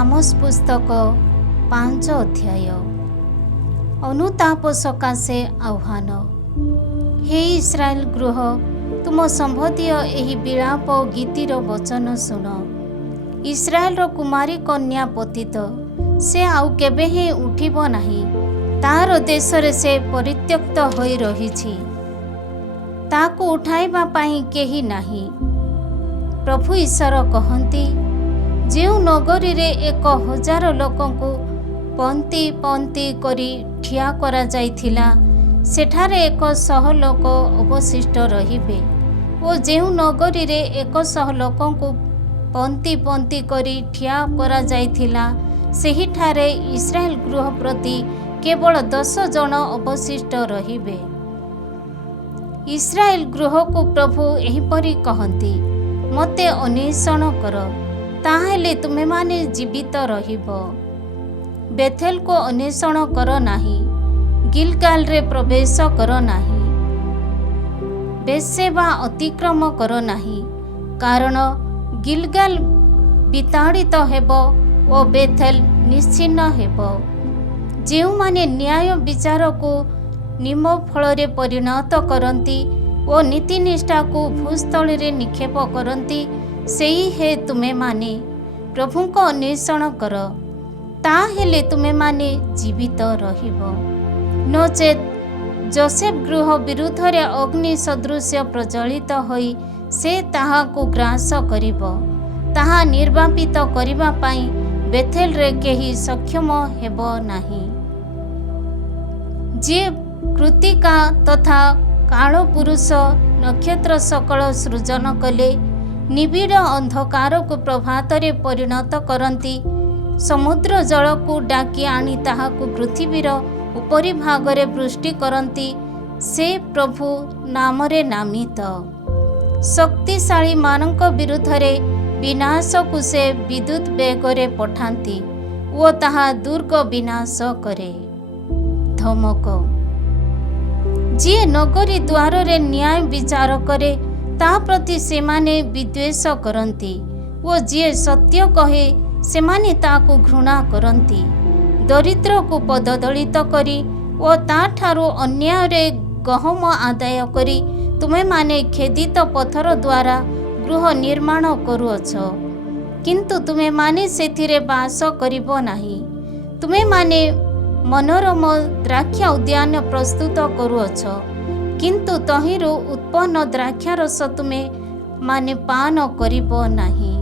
आमोस पुस्तक 5 अध्याय। अनुताप सकाशे आह्वान। हे इस्राएल गृह, तुम संबंधीय एही विलाप गीतिर वचन सुन। इस्राएल कुमारी कन्या पतित, से आउ केबे ही उठिब नाही। तार देश रे से परित्यक्त होई रहिछि, ताकू उठाइबा पाई केही नाही। प्रभु ईश्वर कहती, जो नगरी रे 1000 लोकंकु पंक्ति पंक्ति करी ठिया करा जाइथिला, सेठारे 100 लोक अवशिष्ट रहिबे। ओ जो नगरी रे 100 लोकंकु पंक्ति पंक्ति करी ठिया करा जाइथिला, सेहिठारे इस्राएल गृह प्रति केवल 10 जन अवशिष्ट रहिबे। इस्राएल गृह को प्रभु एहिपरि कहती, मते अन्वेषण कर, ताहेले तुमे माने जीवित रहिब। बेथेल को अन्वेषण कर नाही, गिलगाल रे प्रवेश कर नाही, बेसेबा अतिक्रम कर नाही, कारण गिलगाल विताड़ित हेब ओ बेथेल निश्चिन्न हेब। जो माने न्याय विचार को निम फल रे परिणत करती ओ नीतिनिष्ठा को भूस्थल रे निक्षेप करती, सेही हे तुमे माने प्रभु को अन्वेषण कर, ताहेले तुमे माने जीवित रहिब। नचेत जोसेफ गृह विरुद्ध रे अग्नि सदृश प्रज्वलित होई से ताहाकु ग्रास करिब। ताहा निर्वापित करिबा पाई बेथेल रे केही सक्षम हेब नाही। जे कृतिका तथा काल पुरुष नक्षत्र सकल सृजन कले, निबिड़ अंधकार को प्रभात रे परिणत करती, समुद्र जल को डाकी आनी ताहाकु पृथ्वीर उपरी भाग रे वृष्टि करती, से प्रभु नाम रे नामित। शक्तिशाली मानक विरुद्ध रे विनाश को से विद्युत बेग रे पठांती, वो ताहा दुर्ग विनाश करे। धमक। जी नगरी द्वार रे न्याय विचार करे, ता प्रति सेमाने विद्वेष करती, वो जी सत्य कहे सेमाने ताकू घृणा करती। दरिद्र को पददलित करी ओ ता ठारू अन्याय रे गहम आदाय करी तुमे माने खेदित पत्थर द्वारा गृह निर्माण करुअछ, किंतु तुमे माने सेथिरे बास करिबो नाही। तुमे माने मनोरम द्राक्षा उद्यान प्रस्तुत करुअछ, किंतु तहिरू उत्पन्न द्राक्षारस तुमे माने पान करिबो नाही।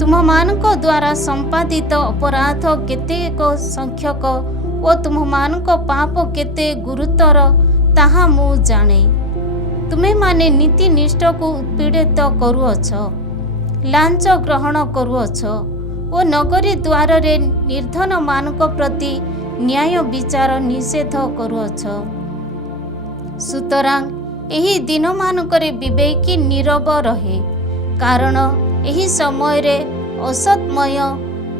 तुम मानक द्वारा संपादित अपराध केतेक संख्यक ओ तुम मानक पाप केते गुरुतर, ताहा मु जाने। तुमे माने नीति निष्ठ को उत्पीड़ित करुअछ, लांच ग्रहण करुअछ ओ नगरी द्वार रे निर्धन मानक प्रति न्याय विचार निषेध करुअछ। सुतरां एही दिन मानकरे विवेकी नीरव रहे, कारण एही समय रे असतमय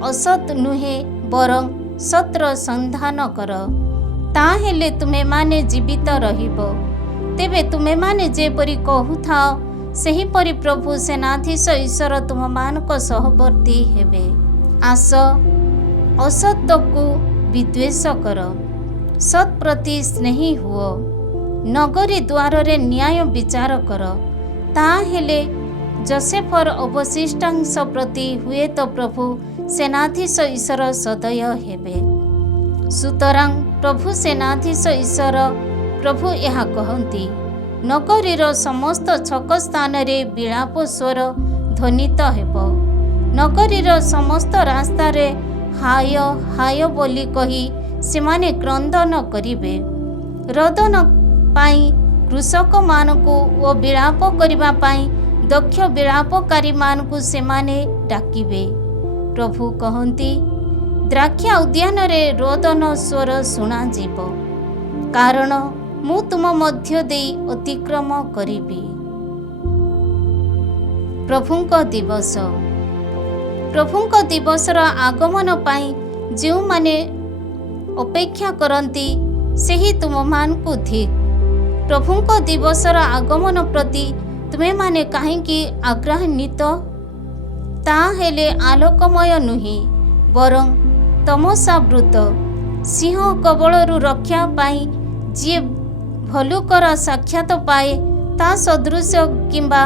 असत नुहे बरं सत्र संधान कर, ताहेले तुमे माने जीवित रहिब। तेबे तुमे माने जेपरि कहूथाओ, सेहीपरि प्रभु सेनाधीश ईश्वर तुम मानक सहवर्ती हेबे। आस, असत को विद्वेष कर, सत प्रति स्नेही हुओ। नगरी द्वार रे न्याय विचार कर, ताहेले जोसेफर अवशिष्टांश प्रति हुए तो प्रभु सेनाधीश ईश्वर सदय हेबे। सुतरां प्रभु सेनाधीश ईश्वर प्रभु यह कहती, नगरीर समस्त छक स्थान रे विलाप स्वर ध्वनित हेब। नगरीर समस्त रास्ता रे हाय हाय बोली कही सेमाने क्रंदन करिबे। रोदन पाई कृषक मानकु ओ विलाप करिबा पाई दक्ष विलापकारी मानकु सेमाने डाकिबे। प्रभु कहती, द्राक्षा उद्यान रे रोदन स्वर शुणा जीव, कारण मु तुम मध्य देई अतिक्रम करिबी। प्रभुंक दिवस। प्रभुंक दिवसर आगमन पाई जो माने अपेक्षा करती, सेही तुम मानकु धिक। प्रभुंक दिवसर आगमन प्रति तुमे माने काहेकि आग्रहान्वित? ତାହେଲେ ଆଲୋକମୟ ନୁହେଁ, ବରଂ ତମସାବୃତ। ସିଂହ କବଳରୁ ରକ୍ଷା ପାଇଁ ଯିଏ ଭଲ୍ଲୁକର ସାକ୍ଷାତ ପାଏ, ତା ସଦୃଶ, କିମ୍ବା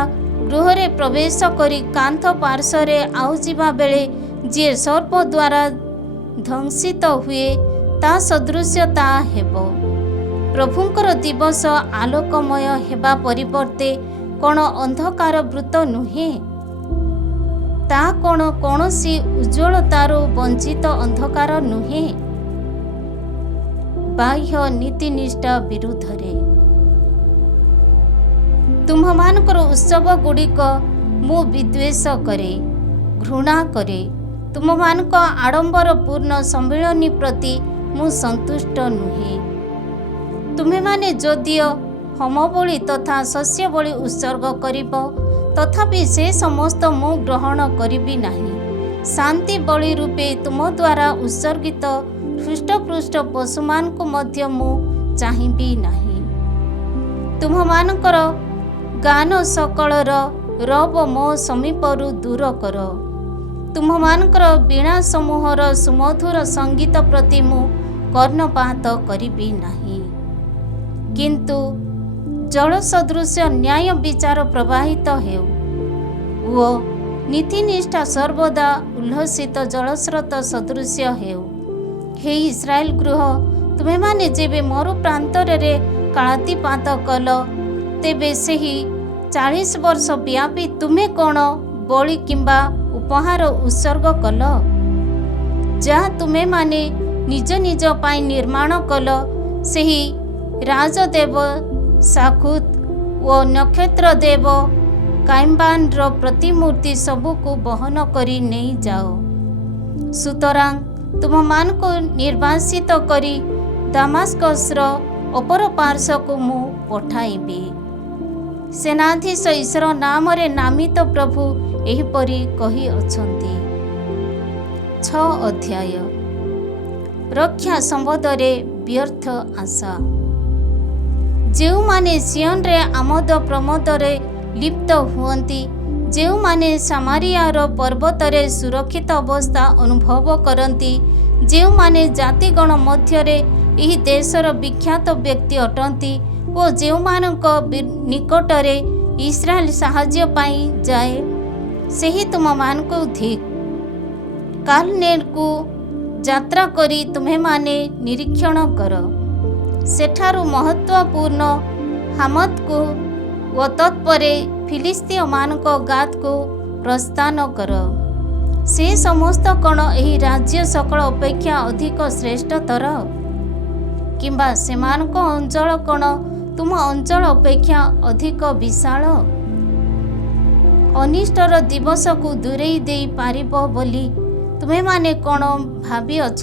ଗୃହରେ ପ୍ରବେଶ କରି କାନ୍ଥ ପାର୍ଶ୍ୱରେ ଆଉଜିବା ବେଳେ ଯିଏ ସର୍ପ ଦ୍ୱାରା ଦଂଶିତ ହୁଏ, ତା ସଦୃଶ ତାହା ହେବ। ପ୍ରଭୁଙ୍କର ଦିବସ ଆଲୋକମୟ ହେବା ପରିବର୍ତ୍ତେ କ'ଣ ଅନ୍ଧକାରବୃତ ନୁହେଁ? ତାହା କ'ଣ କୌଣସି ଉଜ୍ଜ୍ୱଳତାରୁ ବଞ୍ଚିତ ଅନ୍ଧକାର ନୁହେଁ? ବାହ୍ୟ ନୀତିନିଷ୍ଠା ବିରୁଦ୍ଧରେ ତୁମ୍ଭମାନଙ୍କର ଉତ୍ସବଗୁଡ଼ିକ ମୁଁ ବିଦ୍ୱେଷ କରେ, ଘୃଣା କରେ। ତୁମମାନଙ୍କ ଆଡ଼ମ୍ବରପୂର୍ଣ୍ଣ ସମ୍ମିଳନୀ ପ୍ରତି ମୁଁ ସନ୍ତୁଷ୍ଟ ନୁହେଁ। ତୁମେମାନେ ଯଦିଓ ହୋମବଳି ତଥା ଶସ୍ୟବଳି ଉତ୍ସର୍ଗ କରିବ, ତଥାପି ସେ ସମସ୍ତ ମୁଁ ଗ୍ରହଣ କରିବି ନାହିଁ। ଶାନ୍ତି ବଳି ରୂପେ ତୁମ ଦ୍ୱାରା ଉତ୍ସର୍ଗିତ ହୃଷ୍ଟପୃଷ୍ଟ ପଶୁମାନଙ୍କୁ ମଧ୍ୟ ମୁଁ ଚାହିଁବି ନାହିଁ। ତୁମମାନଙ୍କର ଗାନ ସକଳର ରବ ମୋ ସମୀପରୁ ଦୂର କର। ତୁମମାନଙ୍କର ବୀଣା ସମୂହର ସୁମଧୁର ସଙ୍ଗୀତ ପ୍ରତି ମୁଁ କର୍ଣ୍ଣପାତ କରିବି ନାହିଁ। କିନ୍ତୁ ଜଳ ସଦୃଶ ନ୍ୟାୟ ବିଚାର ପ୍ରବାହିତ ହେଉ ଓ ନୀତିନିଷ୍ଠା ସର୍ବଦା ଉଲ୍ଲସିତ ଜଳସ୍ରୋତ ସଦୃଶ ହେଉ। ହେ ଇସ୍ରାଏଲ ଗୃହ, ତୁମେମାନେ ଯେବେ ମରୁ ପ୍ରାନ୍ତରରେ କାଳାତିପାତ କଲ, ତେବେ ସେହି 40 ବର୍ଷ ବ୍ୟାପୀ ତୁମେ କ'ଣ ବଳି କିମ୍ବା ଉପହାର ଉତ୍ସର୍ଗ କଲ? ଯାହା ତୁମେମାନେ ନିଜ ନିଜ ପାଇଁ ନିର୍ମାଣ କଲ, ସେହି ରାଜଦେବ ଶାକୁତ ଓ ନକ୍ଷତ୍ର ଦେବ କାଇମ୍ବାନର ପ୍ରତିମୂର୍ତ୍ତି ସବୁକୁ ବହନ କରି ନେଇଯାଅ। ସୁତରାଂ ତୁମମାନଙ୍କୁ ନିର୍ବାସିତ କରି ଦାମାସ୍କସର ଅପର ପାର୍ଶ୍ୱକୁ ମୁଁ ପଠାଇବି। ସେନାଧୀଶ ଈଶ୍ୱର ନାମରେ ନାମିତ ପ୍ରଭୁ ଏହିପରି କହିଅଛନ୍ତି। 6 ଅଧ୍ୟାୟ। ରକ୍ଷା ସମ୍ବନ୍ଧରେ ବ୍ୟର୍ଥ ଆଶା। ଯେଉଁମାନେ ସିୟନରେ ଆମୋଦ ପ୍ରମୋଦରେ ଲିପ୍ତ ହୁଅନ୍ତି, ଯେଉଁମାନେ ସାମାରିଆର ପର୍ବତରେ ସୁରକ୍ଷିତ ଅବସ୍ଥା ଅନୁଭବ କରନ୍ତି, ଯେଉଁମାନେ ଜାତିଗଣ ମଧ୍ୟରେ ଏହି ଦେଶର ବିଖ୍ୟାତ ବ୍ୟକ୍ତି ଅଟନ୍ତି ଓ ଯେଉଁମାନଙ୍କ ନିକଟରେ ଇସ୍ରାଏଲ ସାହାଯ୍ୟ ପାଇଁ ଯାଏ, ସେହି ତୁମମାନଙ୍କୁ ଧିକ୍। କାଲନେକୁ ଯାତ୍ରା କରି ତୁମେମାନେ ନିରୀକ୍ଷଣ କର। ସେଠାରୁ ମହତ୍ତ୍ୱପୂର୍ଣ୍ଣ ହାମତକୁ ଓ ତତ୍ପରେ ଫିଲିସ୍ତୀୟମାନଙ୍କ ଗାତକୁ ପ୍ରସ୍ଥାନ କର। ସେ ସମସ୍ତ କ'ଣ ଏହି ରାଜ୍ୟ ସକଳ ଅପେକ୍ଷା ଅଧିକ ଶ୍ରେଷ୍ଠତର? କିମ୍ବା ସେମାନଙ୍କ ଅଞ୍ଚଳ କ'ଣ ତୁମ ଅଞ୍ଚଳ ଅପେକ୍ଷା ଅଧିକ ବିଶାଳ? ଅନିଷ୍ଟର ଦିବସକୁ ଦୂରେଇ ଦେଇ ପାରିବ ବୋଲି ତୁମେମାନେ କ'ଣ ଭାବିଅଛ?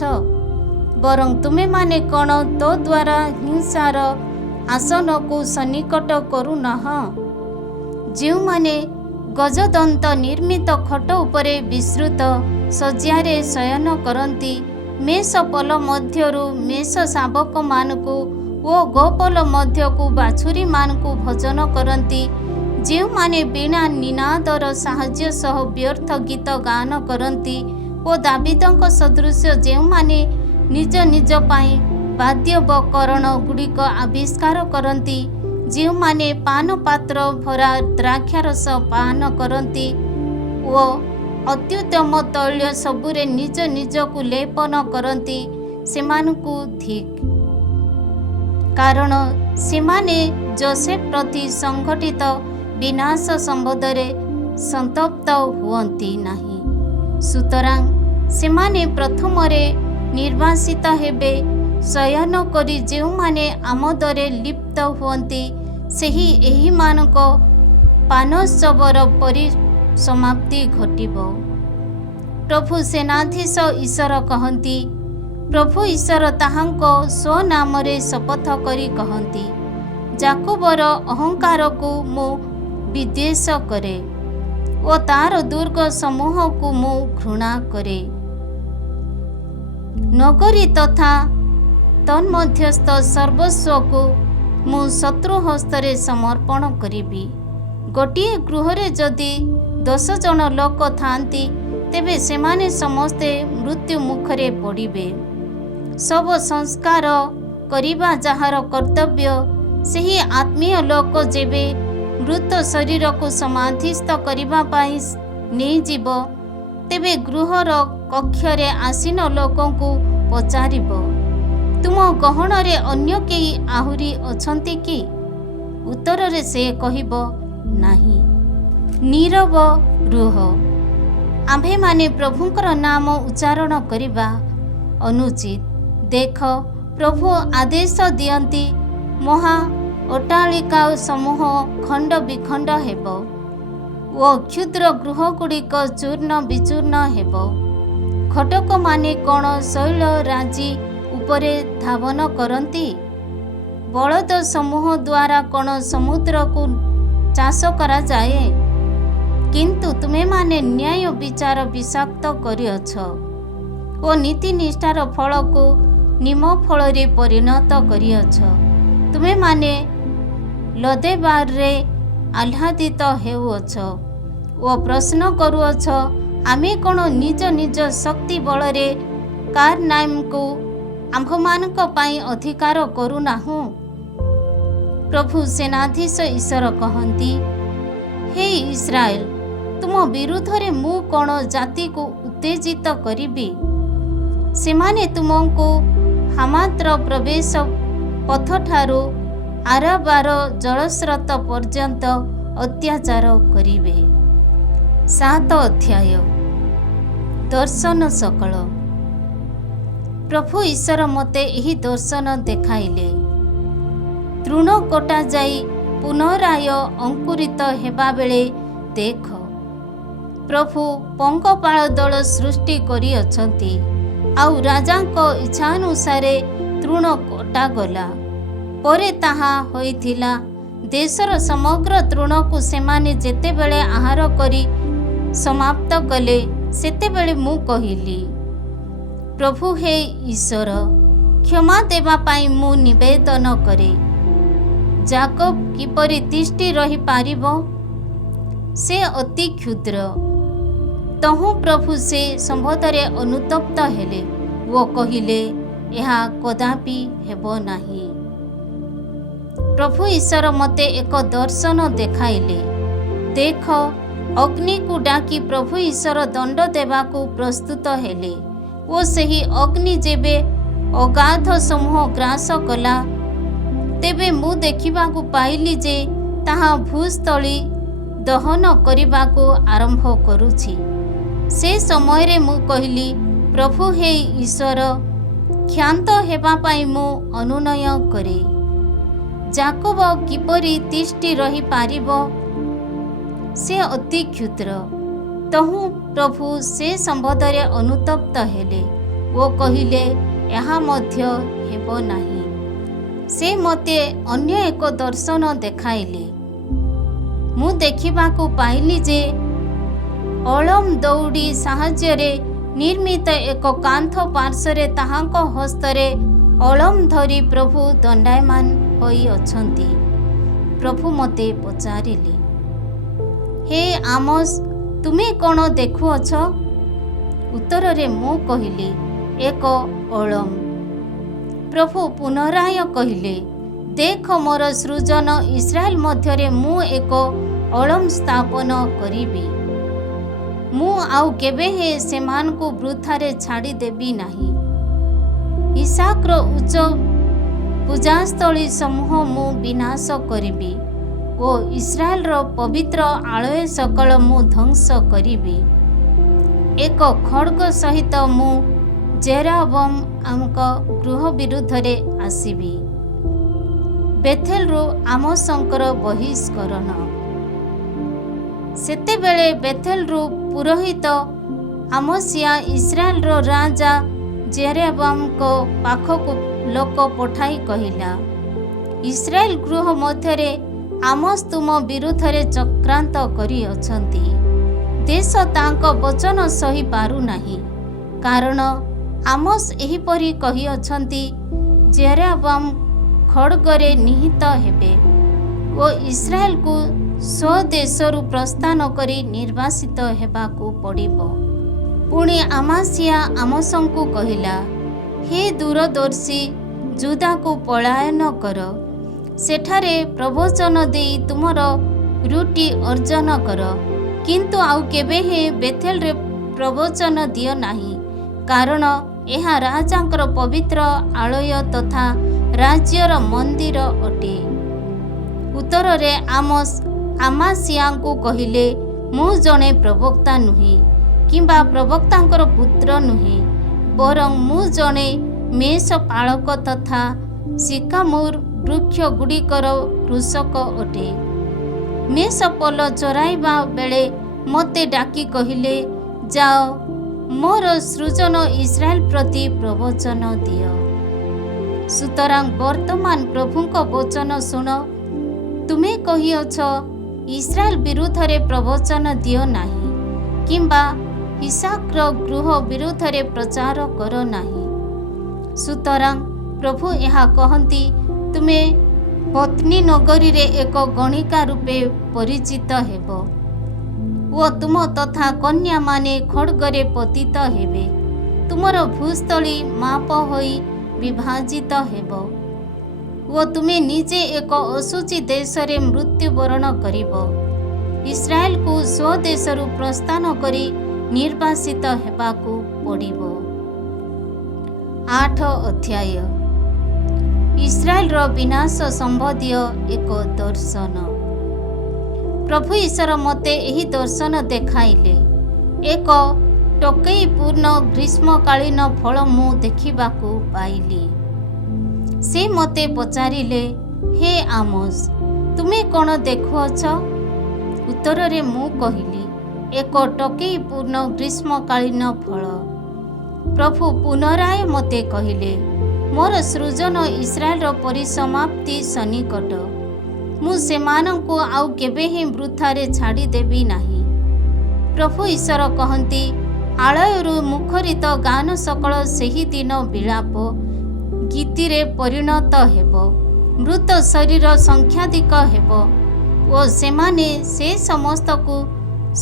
ବରଂ ତୁମେମାନେ କ'ଣ ତୋ ଦ୍ୱାରା ହିଂସାର ଆସନକୁ ସନ୍ନିକଟ କରୁନାହଁ? ଯେଉଁମାନେ ଗଜଦନ୍ତ ନିର୍ମିତ ଖଟ ଉପରେ ବିସ୍ତୃତ ଶଯ୍ୟାରେ ଶୟନ କରନ୍ତି, ମେଷ ପଲ ମଧ୍ୟରୁ ମେଷ ଶାବକମାନଙ୍କୁ ଓ ଗୋପଲ ମଧ୍ୟକୁ ବାଛୁରୀମାନଙ୍କୁ ଭୋଜନ କରନ୍ତି, ଯେଉଁମାନେ ବିନା ନିନାଦର ସାହାଯ୍ୟ ସହ ବ୍ୟର୍ଥ ଗୀତ ଗାନ କରନ୍ତି ଓ ଦାବୀଦଙ୍କ ସଦୃଶ ଯେଉଁମାନେ ନିଜ ନିଜ ପାଇଁ ବାଦ୍ୟୋପକରଣ ଗୁଡ଼ିକ ଆବିଷ୍କାର କରନ୍ତି, ଯେଉଁମାନେ ପାନପାତ୍ର ଭରା ଦ୍ରାକ୍ଷାରସ ପାନ କରନ୍ତି ଓ ଅତ୍ୟୁତ୍ତମ ତୈଳ ସବୁରେ ନିଜ ନିଜକୁ ଲେପନ କରନ୍ତି, ସେମାନଙ୍କୁ ଧିକ୍। କାରଣ ସେମାନେ ଯୋସେଫ ପ୍ରତି ସଂଘଟିତ ବିନାଶ ସମ୍ବନ୍ଧରେ ସନ୍ତପ୍ତ ହୁଅନ୍ତି ନାହିଁ। ସୁତରାଂ ସେମାନେ ପ୍ରଥମରେ ନିର୍ବାସିତ ହେବେ। ଶୟନ କରି ଯେଉଁମାନେ ଆମୋଦରେ ଲିପ୍ତ ହୁଅନ୍ତି, ସେହି ଏହିମାନଙ୍କ ପାନୋତ୍ସବର ପରିସମାପ୍ତି ଘଟିବ। ପ୍ରଭୁ ସେନାଧୀଶ ଈଶ୍ୱର କହନ୍ତି, ପ୍ରଭୁ ଈଶ୍ୱର ତାହାଙ୍କ ସ୍ୱନାମରେ ଶପଥ କରି କହନ୍ତି, ଯାକୋବର ଅହଙ୍କାରକୁ ମୁଁ ବିଦ୍ୱେଷ କରେ ଓ ତାର ଦୁର୍ଗ ସମୂହକୁ ମୁଁ ଘୃଣା କରେ। ନଗରୀ ତଥା ତନ୍ମଧ୍ୟସ୍ଥ ସର୍ବସ୍ୱକୁ ମୁଁ ଶତ୍ରୁ ହସ୍ତରେ ସମର୍ପଣ କରିବି। ଗୋଟିଏ ଗୃହରେ ଯଦି 10 ଜଣ ଲୋକ ଥାଆନ୍ତି, ତେବେ ସେମାନେ ସମସ୍ତେ ମୃତ୍ୟୁ ମୁଖରେ ପଡ଼ିବେ। ଶବ ସଂସ୍କାର କରିବା ଯାହାର କର୍ତ୍ତବ୍ୟ, ସେହି ଆତ୍ମୀୟ ଲୋକ ଯେବେ ମୃତ ଶରୀରକୁ ସମାଧିସ୍ଥ କରିବା ପାଇଁ ନେଇଯିବ, ତେବେ ଗୃହର କକ୍ଷରେ ଆସୀନ ଲୋକଙ୍କୁ ପଚାରିବ, ତୁମ ଗହଣରେ ଅନ୍ୟ କେହି ଆହୁରି ଅଛନ୍ତି କି? ଉତ୍ତରରେ ସେ କହିବ, ନାହିଁ। ନୀରବ ରୁହ। ଆମ୍ଭେମାନେ ପ୍ରଭୁଙ୍କର ନାମ ଉଚ୍ଚାରଣ କରିବା ଅନୁଚିତ। ଦେଖ, ପ୍ରଭୁ ଆଦେଶ ଦିଅନ୍ତି, ମହା ଅଟ୍ଟାଳିକା ସମୂହ ଖଣ୍ଡ ବିଖଣ୍ଡ ହେବ ଓ କ୍ଷୁଦ୍ର ଗୃହଗୁଡ଼ିକ ଚୂର୍ଣ୍ଣ ବିଚୂର୍ଣ୍ଣ ହେବ। ଖଟକମାନେ କ'ଣ ଶୈଳ ରାଜି ଉପରେ ଧାବନ କରନ୍ତି? ବଳଦ ସମୂହ ଦ୍ୱାରା କ'ଣ ସମୁଦ୍ରକୁ ଚାଷ କରାଯାଏ? କିନ୍ତୁ ତୁମେମାନେ ନ୍ୟାୟ ବିଚାର ବିଷାକ୍ତ କରିଅଛ ଓ ନୀତିନିଷ୍ଠାର ଫଳକୁ ନିମ ଫଳରେ ପରିଣତ କରିଅଛ। ତୁମେମାନେ ଲଦେବାରରେ ଆହ୍ଲାଦିତ ହେଉଅଛ ଓ ପ୍ରଶ୍ନ କରୁଅଛ, ଆମେ କ'ଣ ନିଜ ନିଜ ଶକ୍ତି ବଳରେ କାରନାଇମକୁ ଆମ୍ଭମାନଙ୍କ ପାଇଁ ଅଧିକାର କରୁନାହୁଁ? ପ୍ରଭୁ ସେନାଧୀଶ ଈଶ୍ୱର କହନ୍ତି, ହେ ଇସ୍ରାଏଲ, ତୁମ ବିରୁଦ୍ଧରେ ମୁଁ କ'ଣ ଜାତିକୁ ଉତ୍ତେଜିତ କରିବି? ସେମାନେ ତୁମକୁ ହାମାତ୍ର ପ୍ରବେଶ ପଥଠାରୁ ଆରାବାର ଜଳସ୍ରୋତ ପର୍ଯ୍ୟନ୍ତ ଅତ୍ୟାଚାର କରିବେ। 7 ଅଧ୍ୟାୟ। ଦର୍ଶନ ସକଳ। ପ୍ରଭୁ ଈଶ୍ୱର ମୋତେ ଏହି ଦର୍ଶନ ଦେଖାଇଲେ। ତୃଣ କଟାଯାଇ ପୁନରାୟ ଅଙ୍କୁରିତ ହେବାବେଳେ ଦେଖ, ପ୍ରଭୁ ପଙ୍ଗପାଳ ଦଳ ସୃଷ୍ଟି କରିଅଛନ୍ତି, ଆଉ ରାଜାଙ୍କ ଇଚ୍ଛାନୁସାରେ ତୃଣ କଟାଗଲା। ପରେ ତାହା ହୋଇଥିଲା, ଦେଶର ସମଗ୍ର ତୃଣକୁ ସେମାନେ ଯେତେବେଳେ ଆହାର କରି ସମାପ୍ତ କଲେ, ସେତେବେଳେ ମୁଁ କହିଲି, ପ୍ରଭୁ ହେ ଈଶ୍ୱର, କ୍ଷମା ଦେବା ପାଇଁ ମୁଁ ନିବେଦନ କରେ। ଯାକୋବ କିପରି ତିଷ୍ଠି ରହିପାରିବ? ସେ ଅତି କ୍ଷୁଦ୍ର। ତହୁଁ ପ୍ରଭୁ ସେ ସମ୍ବନ୍ଧରେ ଅନୁତପ୍ତ ହେଲେ ଓ କହିଲେ, ଏହା କଦାପି ହେବ ନାହିଁ। ପ୍ରଭୁ ଈଶ୍ୱର ମୋତେ ଏକ ଦର୍ଶନ ଦେଖାଇଲେ। ଦେଖ, ଅଗ୍ନିକୁ ଡାକି ପ୍ରଭୁ ଈଶ୍ୱର ଦଣ୍ଡ ଦେବାକୁ ପ୍ରସ୍ତୁତ ହେଲେ ଓ ସେହି ଅଗ୍ନି ଯେବେ ଅଗାଧ ସମୂହ ଗ୍ରାସ କଲା, ତେବେ ମୁଁ ଦେଖିବାକୁ ପାଇଲି ଯେ ତାହା ଭୂସ୍ଥଳୀ ଦହନ କରିବାକୁ ଆରମ୍ଭ କରୁଛି। ସେ ସମୟରେ ମୁଁ କହିଲି, ପ୍ରଭୁ ହେ ଈଶ୍ୱର, କ୍ଷାନ୍ତ ହେବା ପାଇଁ ମୁଁ ଅନୁନୟ କରେ। ଯାକୋବ କିପରି ତିଷ୍ଠି ରହିପାରିବ? ସେ ଅତି କ୍ଷୁଦ୍ର। ତହୁଁ ପ୍ରଭୁ ସେ ସମ୍ବନ୍ଧରେ ଅନୁତପ୍ତ ହେଲେ ଓ କହିଲେ, ଏହା ମଧ୍ୟ ହେବ ନାହିଁ। ସେ ମୋତେ ଅନ୍ୟ ଏକ ଦର୍ଶନ ଦେଖାଇଲେ। ମୁଁ ଦେଖିବାକୁ ପାଇଲି ଯେ ଅଳମ ଦଉଡ଼ି ସାହାଯ୍ୟରେ ନିର୍ମିତ ଏକ କାନ୍ଥ ପାର୍ଶ୍ୱରେ ତାହାଙ୍କ ହସ୍ତରେ ଅଳମ ଧରି ପ୍ରଭୁ ଦଣ୍ଡାୟମାନ ହୋଇଅଛନ୍ତି। ପ୍ରଭୁ ମୋତେ ପଚାରିଲେ, ହେ ଆମୋସ, ତୁମେ କ'ଣ ଦେଖୁଅଛ? ଉତ୍ତରରେ ମୁଁ କହିଲି, ଏକ ଅଳମ। ପ୍ରଭୁ ପୁନରାୟ କହିଲେ, ଦେଖ, ମୋର ସୃଜନ ଇସ୍ରାଏଲ ମଧ୍ୟରେ ମୁଁ ଏକ ଅଳମ ସ୍ଥାପନ କରିବି। ମୁଁ ଆଉ କେବେ ସେମାନଙ୍କୁ ବୃଥାରେ ଛାଡ଼ିଦେବି ନାହିଁ। ଇସାକର ଉଚ୍ଚ ପୂଜାସ୍ଥଳୀ ସମୂହ ମୁଁ ବିନାଶ କରିବି ଓ ଇସ୍ରାଏଲର ପବିତ୍ର ଆଳୟ ସକଳ ମୁଁ ଧ୍ୱଂସ କରିବି। ଏକ ଖଡ଼୍ଗ ସହିତ ମୁଁ ଜେରୋବୋଆମଙ୍କ ଗୃହ ବିରୁଦ୍ଧରେ ଆସିବି। ବେଥେଲରୁ ଆମୋସଙ୍କର ବହିଷ୍କରଣ। ସେତେବେଳେ ବେଥେଲରୁ ପୁରୋହିତ ଆମୋସିଆ ଇସ୍ରାଏଲର ରାଜା ଜେରୋବୋଆମଙ୍କ ପାଖକୁ ଲୋକ ପଠାଇ କହିଲା, ଇସ୍ରାଏଲ ଗୃହ ମଧ୍ୟରେ ଆମୋସ ତୁମ ବିରୁଦ୍ଧରେ ଚକ୍ରାନ୍ତ କରିଅଛନ୍ତି। ଦେଶ ତାଙ୍କ ବଚନ ସହି ପାରୁନାହିଁ, କାରଣ ଆମୋସ ଏହିପରି କହିଅଛନ୍ତି, ଜେରୋବୋଆମ ଖଡ଼୍ଗରେ ନିହତ ହେବେ ଓ ଓ ଇସ୍ରାଏଲକୁ ସ୍ୱଦେଶରୁ ପ୍ରସ୍ଥାନ କରି ନିର୍ବାସିତ ହେବାକୁ ପଡ଼ିବ। ପୁଣି ଆମାସିଆ ଆମୋସଙ୍କୁ କହିଲା, ହେ ଦୂରଦର୍ଶୀ, ଯୁଦାକୁ ପଳାୟନ କର, ସେଠାରେ ପ୍ରବଚନ ଦେଇ ତୁମର ରୁଟି ଅର୍ଜନ କର, କିନ୍ତୁ ଆଉ କେବେ ହେଁ ବେଥେଲରେ ପ୍ରବଚନ ଦିଅ ନାହିଁ, କାରଣ ଏହା ରାଜାଙ୍କର ପବିତ୍ର ଆଳୟ ତଥା ରାଜ୍ୟର ମନ୍ଦିର ଅଟେ। ଉତ୍ତରରେ ଆମୋସ ଆମାସିଆଙ୍କୁ କହିଲେ, ମୁଁ ଜଣେ ପ୍ରବକ୍ତା ନୁହେଁ କିମ୍ବା ପ୍ରବକ୍ତାଙ୍କର ପୁତ୍ର ନୁହେଁ, ବରଂ ମୁଁ ଜଣେ ମେଷପାଳକ ତଥା ସିକାମୋର ବୃକ୍ଷଗୁଡ଼ିକର କୃଷକ ଅଟେ। ମେଷପଲ ଚରାଇବା ବେଳେ ମୋତେ ଡାକି କହିଲେ, ଯାଅ, ମୋର ସୃଜନ ଇସ୍ରାଏଲ ପ୍ରତି ପ୍ରବଚନ ଦିଅ। ସୁତରାଂ ବର୍ତ୍ତମାନ ପ୍ରଭୁଙ୍କ ବଚନ ଶୁଣ। ତୁମେ କହିଅଛ, ଇସ୍ରାଏଲ ବିରୁଦ୍ଧରେ ପ୍ରବଚନ ଦିଅ ନାହିଁ କିମ୍ବା ଇସାକର ଗୃହ ବିରୁଦ୍ଧରେ ପ୍ରଚାର କର ନାହିଁ। ସୁତରାଂ ପ୍ରଭୁ ଏହା କହନ୍ତି, ତୁମେ ପତ୍ନୀ ନଗରୀରେ ଏକ ଗଣିକା ରୂପେ ପରିଚିତ ହେବ ଓ ତୁମ ତଥା କନ୍ୟାମାନେ ଖଡ଼୍ଗରେ ପତିତ ହେବେ। ତୁମର ଭୂସ୍ଥଳୀ ମାପ ହୋଇ ବିଭାଜିତ ହେବ ଓ ତୁମେ ନିଜେ ଏକ ଅଶୁଚି ଦେଶରେ ମୃତ୍ୟୁବରଣ କରିବ। ଇସ୍ରାଏଲକୁ ସ୍ୱଦେଶରୁ ପ୍ରସ୍ଥାନ କରି ନିର୍ବାସିତ ହେବାକୁ ପଡ଼ିବ। 8 ଅଧ୍ୟାୟ ଇସ୍ରାଏଲର ବିନାଶ ସମ୍ବନ୍ଧୀୟ ଏକ ଦର୍ଶନ। ପ୍ରଭୁ ଈଶ୍ୱର ମୋତେ ଏହି ଦର୍ଶନ ଦେଖାଇଲେ। ଏକ ଟୋକେଇପୂର୍ଣ୍ଣ ଗ୍ରୀଷ୍ମକାଳୀନ ଫଳ ମୁଁ ଦେଖିବାକୁ ପାଇଲି। ସେ ମୋତେ ପଚାରିଲେ, ହେ ଆମୋସ, ତୁମେ କ'ଣ ଦେଖୁଅଛ? ଉତ୍ତରରେ ମୁଁ କହିଲି, ଏକ ଟୋକେଇପୂର୍ଣ୍ଣ ଗ୍ରୀଷ୍ମକାଳୀନ ଫଳ। ପ୍ରଭୁ ପୁନରାୟ ମୋତେ କହିଲେ, ମୋର ସୃଜନ ଇସ୍ରାଏଲର ପରିସମାପ୍ତି ସନ୍ନିକଟ। ମୁଁ ସେମାନଙ୍କୁ ଆଉ କେବେ ହିଁ ବୃଥାରେ ଛାଡ଼ିଦେବି ନାହିଁ। ପ୍ରଭୁ ଈଶ୍ୱର କହନ୍ତି, ଆଳୟରୁ ମୁଖରିତ ଗାନ ସକଳ ସେହିଦିନ ବିଳାପ ଗୀତିରେ ପରିଣତ ହେବ। ମୃତ ଶରୀର ସଂଖ୍ୟାଧିକ ହେବ ଓ ସେମାନେ ସେ ସମସ୍ତକୁ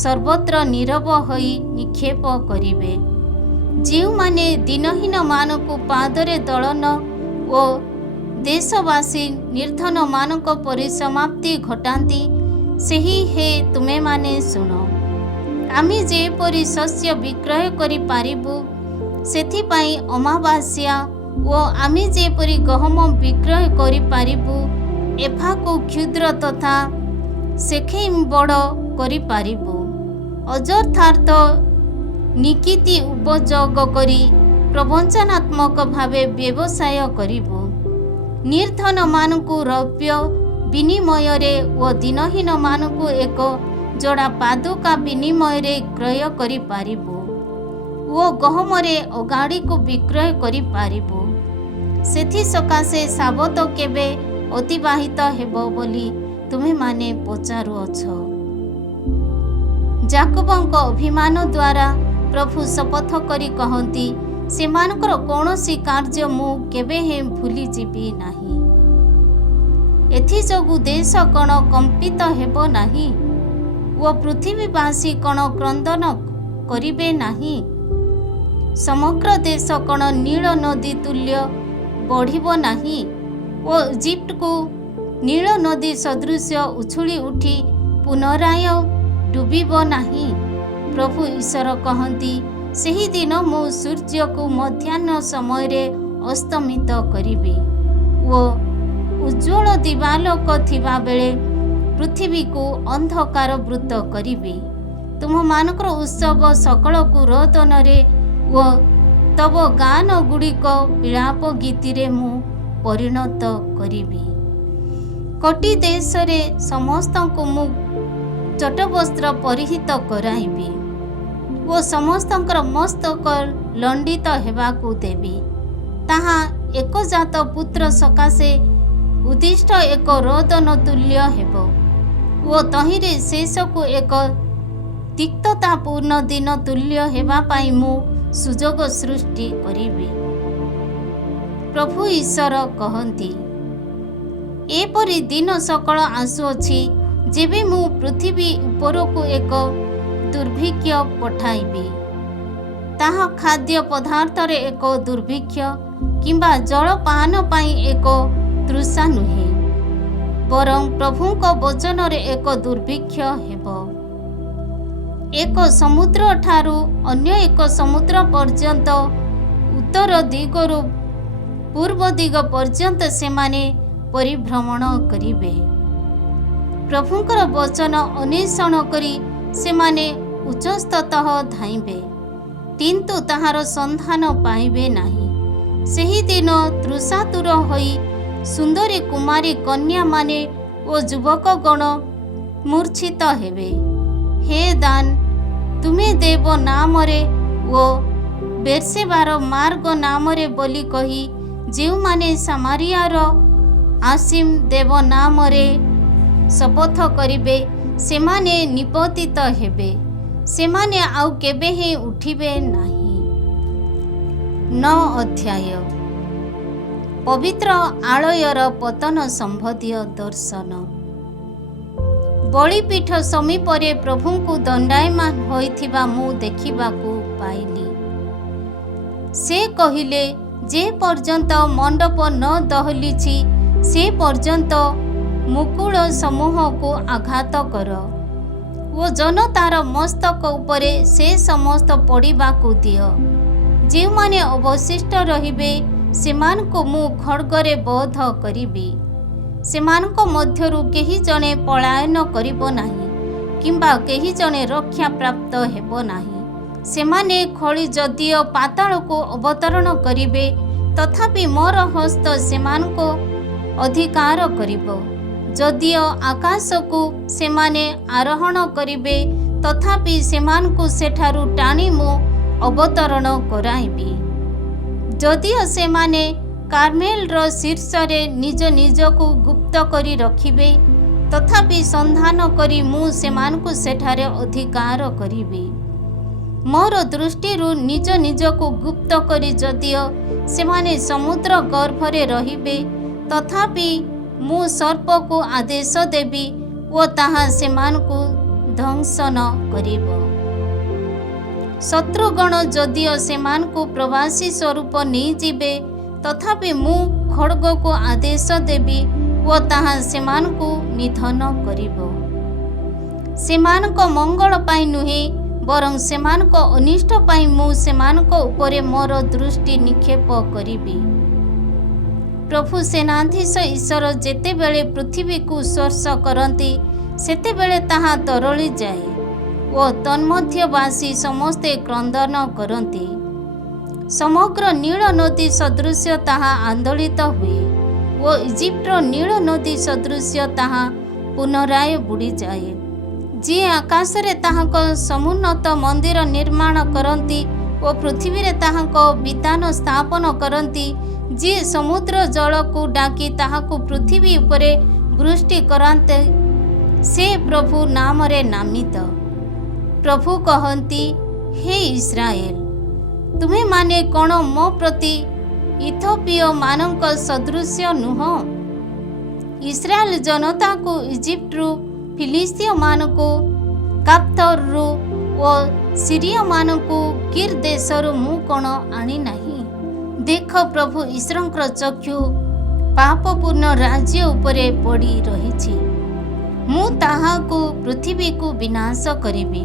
ସର୍ବତ୍ର ନୀରବ ହୋଇ ନିକ୍ଷେପ କରିବେ। ଯେଉଁମାନେ ଦିନହୀନମାନଙ୍କୁ ପାଦରେ ଦଳନ ଓ ଦେଶବାସୀ ନିର୍ଦ୍ଧନମାନଙ୍କ ପରିସମାପ୍ତି ଘଟାନ୍ତି, ସେହି ହେ ତୁମେମାନେ ଶୁଣ। ଆମେ ଯେପରି ଶସ୍ୟ ବିକ୍ରୟ କରିପାରିବୁ, ସେଥିପାଇଁ ଅମାବାସ୍ୟା ଓ ଆମେ ଯେପରି ଗହମ ବିକ୍ରୟ କରିପାରିବୁ, ଏଫାକୁ କ୍ଷୁଦ୍ର ତଥା ସେଖେଇମ ବଡ଼ କରିପାରିବୁ, ଅଯଥାର୍ଥ ନିକିତି ଉପଯୋଗ କରି ପ୍ରବଞ୍ଚନାତ୍ମକ ଭାବେ ବ୍ୟବସାୟ କରିବୁ। ନିର୍ଦ୍ଧନମାନଙ୍କୁ ରୌପ୍ୟ ବିନିମୟରେ ଓ ଦିନହୀନମାନଙ୍କୁ ଏକ ଯୋଡ଼ା ପାଦୁକା ବିନିମୟରେ କ୍ରୟ କରିପାରିବୁ ଓ ଗହମରେ ଅଗାଡ଼ିକୁ ବିକ୍ରୟ କରିପାରିବୁ। ସେଥିସକାଶେ ସାବତ କେବେ ଅତିବାହିତ ହେବ ବୋଲି ତୁମେମାନେ ପଚାରୁଅଛ। ଯାକୋବଙ୍କ ଅଭିମାନ ଦ୍ୱାରା ପ୍ରଭୁ ଶପଥ କରି କହନ୍ତି, ସେମାନଙ୍କର କୌଣସି କାର୍ଯ୍ୟ ମୁଁ କେବେ ହେଁ ଭୁଲିଯିବି ନାହିଁ। ଏଥିଯୋଗୁଁ ଦେଶ କ'ଣ କମ୍ପିତ ହେବ ନାହିଁ ଓ ପୃଥିବୀବାସୀ କ'ଣ କ୍ରନ୍ଦନ କରିବେ ନାହିଁ? ସମଗ୍ର ଦେଶ କ'ଣ ନୀଳ ନଦୀ ତୁଲ୍ୟ ବଢ଼ିବ ନାହିଁ ଓ ଇଜିପ୍ଟକୁ ନୀଳ ନଦୀ ସଦୃଶ ଉଛୁଳି ଉଠି ପୁନରାୟ ଡୁବିବ ନାହିଁ? ପ୍ରଭୁ ଈଶ୍ୱର କହନ୍ତି, ସେହିଦିନ ମୁଁ ସୂର୍ଯ୍ୟକୁ ମଧ୍ୟାହ୍ନ ସମୟରେ ଅସ୍ତମିତ କରିବି ଓ ଉଜ୍ଜ୍ୱଳ ଦିବାଲୋକ ଥିବାବେଳେ ପୃଥିବୀକୁ ଅନ୍ଧକାରବୃତ କରିବି। ତୁମମାନଙ୍କର ଉତ୍ସବ ସକଳକୁ ରୋଦନରେ ଓ ତବ ଗାନ ଗୁଡ଼ିକ ବିଳାପ ଗୀତିରେ ମୁଁ ପରିଣତ କରିବି। କୋଟି ଦେଶରେ ସମସ୍ତଙ୍କୁ ମୁଁ ଚଟବସ୍ତ୍ର ପରିହିତ କରାଇବି ଓ ସମସ୍ତଙ୍କର ମସ୍ତକ ଲଣ୍ଡିତ ହେବାକୁ ଦେବି। ତାହା ଏକଜାତ ପୁତ୍ର ସକାଶେ ଉଦ୍ଦିଷ୍ଟ ଏକ ରୋଦନ ତୁଲ୍ୟ ହେବ ଓ ତହିଁରେ ଶେଷକୁ ଏକ ତିକ୍ତତାପୂର୍ଣ୍ଣ ଦିନ ତୁଲ୍ୟ ହେବା ପାଇଁ ମୁଁ ସୁଯୋଗ ସୃଷ୍ଟି କରିବି। ପ୍ରଭୁ ଈଶ୍ୱର କହନ୍ତି, एपरि दिन सकल आसुअछि जेबे मु पृथ्वी उपरकु एक दुर्भिक्ष पठाइबि। ताहा खाद्य पदार्थरे एक दुर्भिक्ष किंबा जलपान पाई एक तृषा नुहे, बरं प्रभुंक वचनरे एक दुर्भिक्ष हेब। एक समुद्र ठारू अन्य एक समुद्र पर्यंत उत्तर दिगरु पूर्व दिग पर्यंत सेमाने परिभ्रमण करिवे। प्रभुंकर वचन अन्वेषण करी सेमाने उच्चस्ततः धाइबे, किंतु ताहार संधान पाइबे नाही। ସେହି ଦିନ ତୃଷାତୁର ହୋଇ ସୁନ୍ଦରୀ କୁମାରୀ କନ୍ୟା ମାନେ ଓ ଯୁବକଗଣ ମୂର୍ଚ୍ଛିତ ହେବେ। ହେ ଦାନ, ତୁମେ ଦେବ ନାମରେ ଓ ବେର୍ସେବାର ମାର୍ଗ ନାମରେ ବୋଲି କହି ଯେଉଁମାନେ ସାମାରିଆର ଆସିମ୍ ଦେବ ନାମରେ ଶପଥ କରିବେ ସେମାନେ ନିପତିତ ହେବେ, ସେମାନେ ଆଉ କେବେ ହିଁ ଉଠିବେ ନାହିଁ। 9 ଅଧ୍ୟାୟ ପବିତ୍ର ଆଳୟର ପତନ ସମ୍ବନ୍ଧୀୟ ଦର୍ଶନ। ବଳିପୀଠ ସମୀପରେ ପ୍ରଭୁଙ୍କୁ ଦଣ୍ଡାୟମାନ ହୋଇଥିବା ମୁଁ ଦେଖିବାକୁ ପାଇଲି। ସେ କହିଲେ, ଯେ ପର୍ଯ୍ୟନ୍ତ ମଣ୍ଡପ ନ ଦହଲିଛି ସେ ପର୍ଯ୍ୟନ୍ତ ମୁକୁଳ ସମୂହକୁ ଆଘାତ କର ଓ ଜନତାର ମସ୍ତକ ଉପରେ ସେ ସମସ୍ତ ପଡ଼ିବାକୁ ଦିଅ। ଯେଉଁମାନେ ଅବଶିଷ୍ଟ ରହିବେ ସେମାନଙ୍କୁ ମୁଁ ଖड्गରେ ବଧ କରିବି। ସେମାନଙ୍କ ମଧ୍ୟରୁ କେହି ଜଣେ ପଳାୟନ କରିବ ନାହିଁ କିମ୍ବା କେହି ଜଣେ ରକ୍ଷା ପ୍ରାପ୍ତ ହେବ ନାହିଁ। ସେମାନେ ଖଳି ଯଦିଓ ପାତାଳକୁ ଅବତରଣ କରିବେ ତଥାପି ମୋର ହସ୍ତ ସେମାନଙ୍କୁ ଅଧିକାର କରିବ। ଯଦିଓ ଆକାଶକୁ ସେମାନେ ଆରୋହଣ କରିବେ ତଥାପି ସେମାନଙ୍କୁ ସେଠାରୁ ଟାଣି ମୁଁ ଅବତରଣ କରାଇବି। ଯଦିଓ ସେମାନେ କାର୍ମେଲର ଶୀର୍ଷରେ ନିଜ ନିଜକୁ ଗୁପ୍ତ କରି ରଖିବେ ତଥାପି ସନ୍ଧାନ କରି ମୁଁ ସେମାନଙ୍କୁ ସେଠାରେ ଅଧିକାର କରିବି। ମୋର ଦୃଷ୍ଟିରୁ ନିଜ ନିଜକୁ ଗୁପ୍ତ କରି ଯଦିଓ ସେମାନେ ସମୁଦ୍ର ଗର୍ଭରେ ରହିବେ ତଥାପି ମୁଁ ସର୍ପକୁ ଆଦେଶ ଦେବି ଓ ତାହା ସେମାନଙ୍କୁ ଦଂଶନ କରିବ। ଶତ୍ରୁଗଣ ଯଦିଓ ସେମାନଙ୍କୁ ପ୍ରବାସୀ ସ୍ୱରୂପ ନେଇଯିବେ ତଥାପି ମୁଁ ଖड्गକୁ ଆଦେଶ ଦେବି ଓ ତାହା ସେମାନଙ୍କୁ ନିଧନ କରିବ। ସେମାନଙ୍କ ମଙ୍ଗଳ ପାଇଁ ନୁହେଁ ବରଂ ସେମାନଙ୍କ ଅନିଷ୍ଟ ପାଇଁ ମୁଁ ସେମାନଙ୍କ ଉପରେ ମୋର ଦୃଷ୍ଟି ନିକ୍ଷେପ କରିବି। ପ୍ରଭୁ ସେନାଧୀଶ ଈଶ୍ୱର ଯେତେବେଳେ ପୃଥିବୀକୁ ସ୍ପର୍ଶ କରନ୍ତି ସେତେବେଳେ ତାହା ତରଳିଯାଏ ଓ ତନ୍ମଧ୍ୟବାସୀ ସମସ୍ତେ କ୍ରନ୍ଦନ କରନ୍ତି। ସମଗ୍ର ନୀଳ ନଦୀ ସଦୃଶ୍ୟ ତାହା ଆନ୍ଦୋଳିତ ହୁଏ ଓ ଇଜିପ୍ଟର ନୀଳ ନଦୀ ସଦୃଶ୍ୟ ତାହା ପୁନରାୟ ବୁଡ଼ିଯାଏ। ଯିଏ ଆକାଶରେ ତାହାଙ୍କ ସମୁନ୍ନତ ମନ୍ଦିର ନିର୍ମାଣ କରନ୍ତି ଓ ପୃଥିବୀରେ ତାହାଙ୍କ ବିତାନ ସ୍ଥାପନ କରନ୍ତି, ଯିଏ ସମୁଦ୍ର ଜଳକୁ ଡାକି ତାହାକୁ ପୃଥିବୀ ଉପରେ ବୃଷ୍ଟି କରାନ୍ତି, ସେ ପ୍ରଭୁ ନାମରେ ନାମିତ। ପ୍ରଭୁ କହନ୍ତି, ହେ ଇସ୍ରାଏଲ, ତୁମେମାନେ କ'ଣ ମୋ ପ୍ରତି ଇଥିଓପିୟମାନଙ୍କ ସଦୃଶ୍ୟ ନୁହଁ? ଇସ୍ରାଏଲ ଜନତାକୁ ଇଜିପ୍ଟରୁ, ଫିଲିସ୍ତୀୟମାନଙ୍କୁ କାପ୍ତରରୁ ଓ ସିରିୟମାନଙ୍କୁ କିର୍ ଦେଶରୁ ମୁଁ କ'ଣ ଆଣିନାହିଁ? ଦେଖ, ପ୍ରଭୁ ଈଶ୍ୱରଙ୍କର ଚକ୍ଷୁ ପାପପୂର୍ଣ୍ଣ ରାଜ୍ୟ ଉପରେ ପଡ଼ି ରହିଛି। ମୁଁ ତାହାକୁ ପୃଥିବୀକୁ ବିନାଶ କରିବି।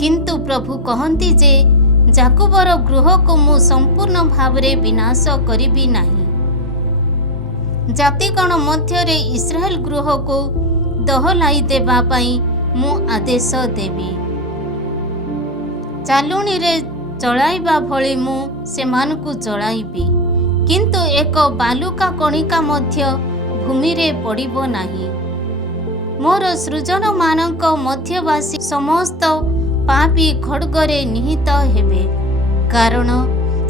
କିନ୍ତୁ ପ୍ରଭୁ କହନ୍ତି ଯେ ଯାକୋବର ଗୃହକୁ ମୁଁ ସମ୍ପୂର୍ଣ୍ଣ ଭାବରେ ବିନାଶ କରିବି ନାହିଁ। ଜାତିଗଣ ମଧ୍ୟରେ ଇସ୍ରାଏଲ ଗୃହକୁ ଦହଲାଇ ଦେବା ପାଇଁ ମୁଁ ଆଦେଶ ଦେବି। ଚାଲୁଣିରେ ଚଳାଇବା ଭଳି ମୁଁ ସେମାନଙ୍କୁ ଚଳାଇବି, କିନ୍ତୁ ଏକ ବାଲୁକା କଣିକା ମଧ୍ୟ ଭୂମିରେ ପଡ଼ିବ ନାହିଁ। ମୋର ସୃଜନମାନଙ୍କ ମଧ୍ୟବାସୀ ସମସ୍ତ ପାପୀ ଖड्गରେ ନିହିତ ହେବେ, କାରଣ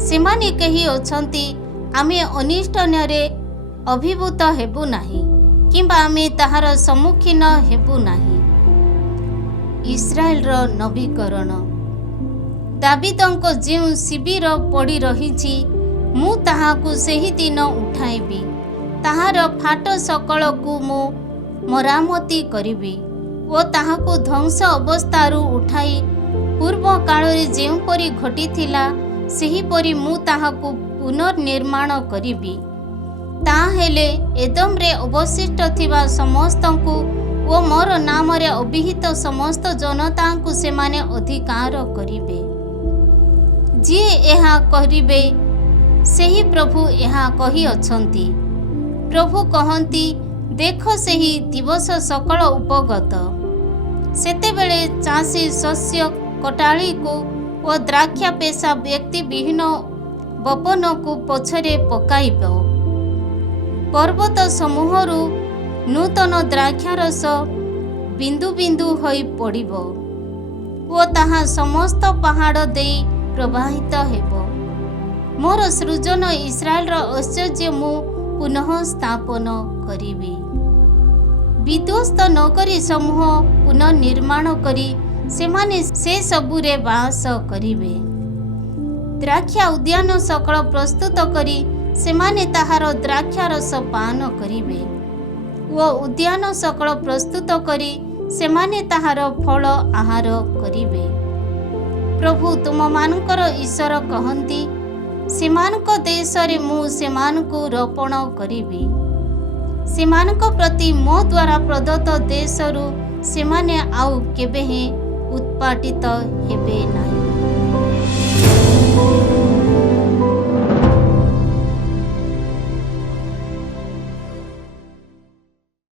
ସେମାନେ କେହି ଅଛନ୍ତି ଆମେ ଅନିଷ୍ଟନରେ ଅଭିଭୂତ ହେବୁ ନାହିଁ କିମ୍ବା ଆମେ ତାହାର ସମ୍ମୁଖୀନ ହେବୁ ନାହିଁ। ଇସ୍ରାଏଲର ନବୀକରଣ। ଦାବିଦଙ୍କ ଯେଉଁ ଶିବିର ପଡ଼ି ରହିଛି ମୁଁ ତାହାକୁ ସେହି ଦିନ ଉଠାଇବି ତାହାର ଫାଟ ସକଳକୁ ମୁଁ ମରାମତି କରିବି ଓ ତାହାକୁ ଧ୍ୱଂସ ଅବସ୍ଥାରୁ ଉଠାଇ ପୂର୍ବ କାଳରେ ଯେଉଁପରି ଘଟିଥିଲା ସେହିପରି ମୁଁ ତାହାକୁ ପୁନର୍ନିର୍ମାଣ କରିବି। ତାହେଲେ ଏଦମରେ ଅବଶିଷ୍ଟ ଥିବା ସମସ୍ତଙ୍କୁ ଓ ମୋର ନାମରେ ଅଭିହିତ ସମସ୍ତ ଜନତାଙ୍କୁ ସେମାନେ ଅଧିକାର କରିବେ। ଯିଏ ଏହା କରିବେ ସେହି ପ୍ରଭୁ ଏହା କହିଅଛନ୍ତି। ପ୍ରଭୁ କହନ୍ତି, ଦେଖ ସେହି ଦିବସ ସକଳ ଉପଗତ। ସେତେବେଳେ ଚାଷୀ ଶସ୍ୟ କଟାଳିକୁ ଓ ଦ୍ରାକ୍ଷା ପେଶା ବ୍ୟକ୍ତିବିହୀନ ବପନକୁ ପଛରେ ପକାଇବ। ପର୍ବତ ସମୂହରୁ ନୂତନ ଦ୍ରାକ୍ଷାରସ ବିନ୍ଦୁ ବିନ୍ଦୁ ହୋଇ ପଡ଼ିବ ଓ ତାହା ସମସ୍ତ ପାହାଡ଼ ଦେଇ ପ୍ରବାହିତ ହେବ। ମୋର ସୃଜନ ଇସ୍ରାଏଲର ଐଶ୍ୱର୍ଯ୍ୟ ମୁଁ ପୁନଃ ସ୍ଥାପନ କରିବି। ବିଧ୍ୱସ୍ତ ନଗରୀ ସମୂହ ପୁନର୍ନିର୍ମାଣ କରି ସେମାନେ ସେ ସବୁରେ ବାସ କରିବେ। ଦ୍ରାକ୍ଷା ଉଦ୍ୟାନ ସକଳ ପ୍ରସ୍ତୁତ କରି ସେମାନେ ତାହାର ଦ୍ରାକ୍ଷାରସ ପାନ କରିବେ ଓ ଉଦ୍ୟାନ ସକଳ ପ୍ରସ୍ତୁତ କରି ସେମାନେ ତାହାର ଫଳ ଆହାର କରିବେ। ପ୍ରଭୁ ତୁମମାନଙ୍କର ଈଶ୍ୱର କହନ୍ତି, ସେମାନଙ୍କ ଦେଶରେ ମୁଁ ସେମାନଙ୍କୁ ରୋପଣ କରିବି। ସେମାନଙ୍କ ପ୍ରତି ମୋ ଦ୍ୱାରା ପ୍ରଦତ୍ତ ଦେଶରୁ ସେମାନେ ଆଉ କେବେ ଉତ୍ପାଟିତ ହେବେ ନାହିଁ।